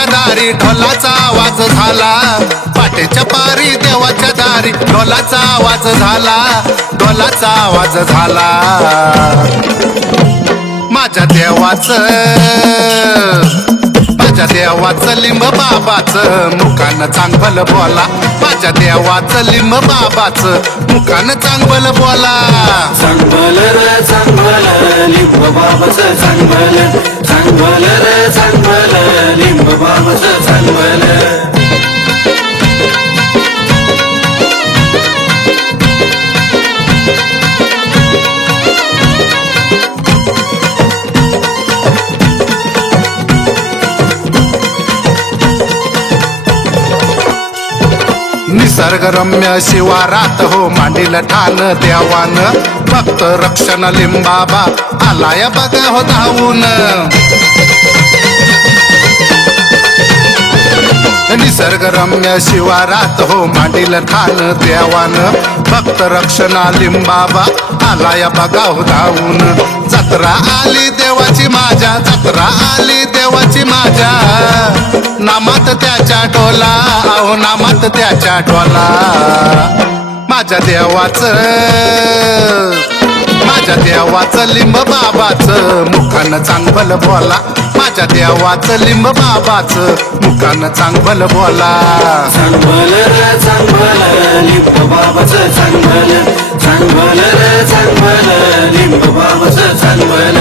दारी ढोलाचा आवाज झाला. पाटेच्या पारी देवाच्या दारी ढोलाचा आवाज झाला. ढोलाचा आवाज झाला. माझ्या देवाचं माझ्या देवाचं लिंब बाबाचं मुखानं चांगलं बोला. माझ्या देवाचं लिंब बाबाचं मुखानं चांगलं बोला. चांगल रे चांगल लिंब बाबाच चांगल चांगल रे चांगल लिंब बाबाच निसर्गरम्य शिवारात हो मांडील ठाण देवान. भक्त रक्षण लिंबाबा आलाय बघा हो धावून. निसर्गरम्य शिवारात हो मांडील ठाण देवान. भक्त रक्षणा लिंबाबा आलाय बघा हो धावून जत्रा आली देवाची माझ्या जत्रा आली देवाची माझ्या. नामात त्याच्या टोला अहो नामात त्याच्या टोला माझ्या देवाचं. माझ्या देवाचं लिंब बाबाचं. मुखानं चांगलं बोला. माझ्या देवाचं लिंब बाबाचं. मुखानं चांगलं बोला. चांगल रे चांगल लिंब बाबाच चांगल चांगल चांगल लिंब बाबाच चांगल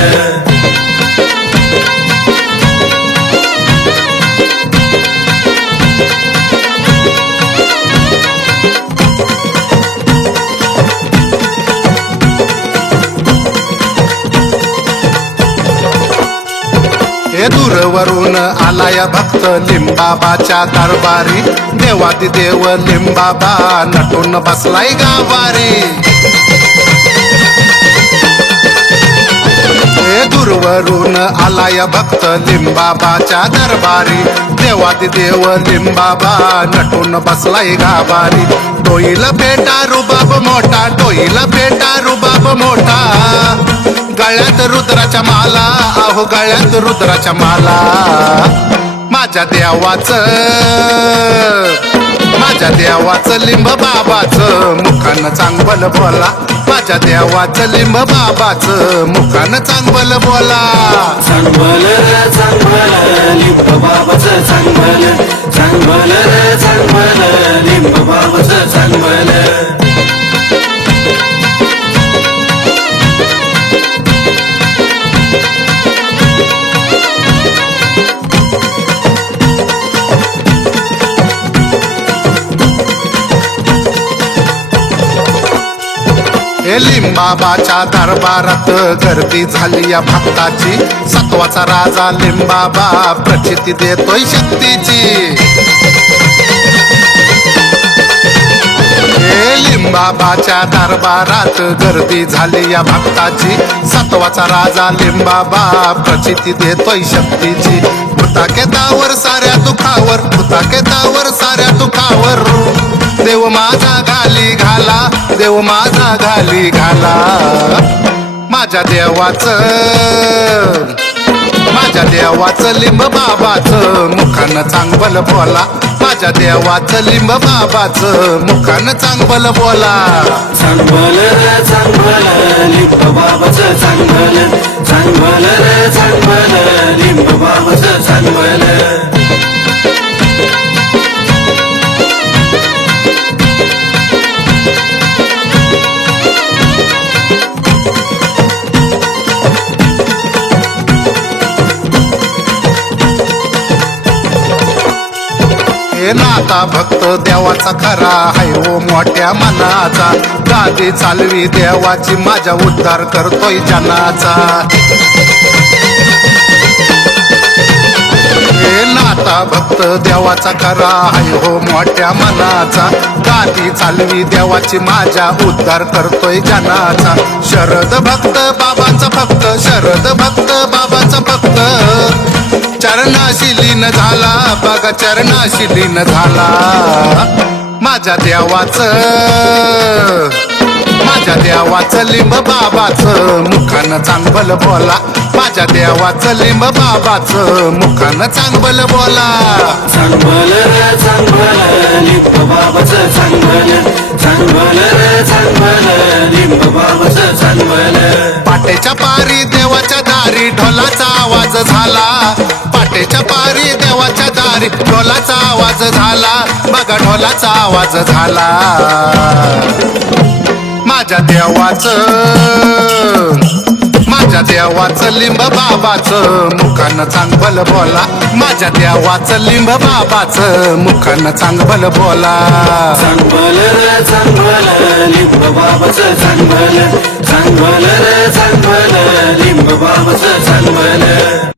हे दूरवरून आलाय भक्त लिंबाबाच्या दरबारी. देवाती देव लिंबाबा नटून बसलाय गावारी. दूरवरून आलाय भक्त लिंबाबाच्या दरबारी. देवाती देव लिंबाबा नटून बसलाय गावारी. डोईला पेटा रुबाब मोठा डोईला पेटा रुबाब मोठा. गळ्यात रुद्राच्या माला अहो गळ्यात रुद्राच्या माला. माझ्या देवाचं माझ्या देवाचं लिंब बाबाचं मुखानं चांगलं बोला. माझ्या देवाचं लिंब बाबाचं मुखानं चांगलं बोला. चांगल चांगल लिंब बाबाच चांगल चांगल चांगल लिंब बाबाच. लिंबाबाच्या दरबारात गर्दी झाली या भक्ताची. सत्वाचा राजा लिंबाबा प्रचिती देतोय शक्तीची. लिंबाबाच्या दरबारात गर्दी झाली या भक्ताची. सत्वाचा राजा लिंबाबा प्रचिती देतोय शक्तीची. भूताकेतावर साऱ्या दुखावर भूताकेतावर साऱ्या दुखावर. देव माझा घाली घाला देव माझा घाली घाला. माझ्या देवाचं माझ्या देवाचं लिंब बाबाचं मुखानं चांगलं बोला. माझ्या देवाचं लिंब बाबाचं मुखानं चांगलं बोला. चांगल रे चांगल लिंब बाबाच चांगल चांगल चांगल लिंब बाबाच चांगल हे नाता भक्त देवाचा खरा हाय ओ मोठ्या मनाचा. गादी चालवी देवाची माझ्या उद्धार करतोय जनाचा. हे नाता भक्त देवाचा खरा हाय हो मोठ्या मनाचा. गादी चालवी देवाची माझ्या उद्धार करतोय जनाचा. शरद भक्त बाबांचा भक्त शरद भक्त बाबांचा भक्त. चरणाशी लीन झाला. बघा चरणाशी लीन झाला. माझ्या देवाचं. माझ्या देवाचं लिंब बाबाचं मुखानं चांगलं बोला. माझ्या देवाचं लिंब बाबाचं मुखानं चांगलं बोला. चांगलं रे चांगलं लिंब बाबाचं चांगलं. चांगलं रे चांगलं लिंब बाबाचं चांगलं. पाटेच्या पारी देवाच्या दारी ढोलाचा आवाज झाला. पाटेच्या पारी देवाच्या दारी ढोलाचा आवाज झाला. बघा ढोलाचा आवाज झाला. माझ्या देवाच माझ्या देवाचं लिंब बाबाचं मुखानं चांगलं बोला. माझ्या देवाचं लिंब बाबाचं मुखानं चांगलं बोला. चांगल चांगल लिंब बाबाचं चांगलं चांगलं चांगलं लिंब बाबाचं चांगलं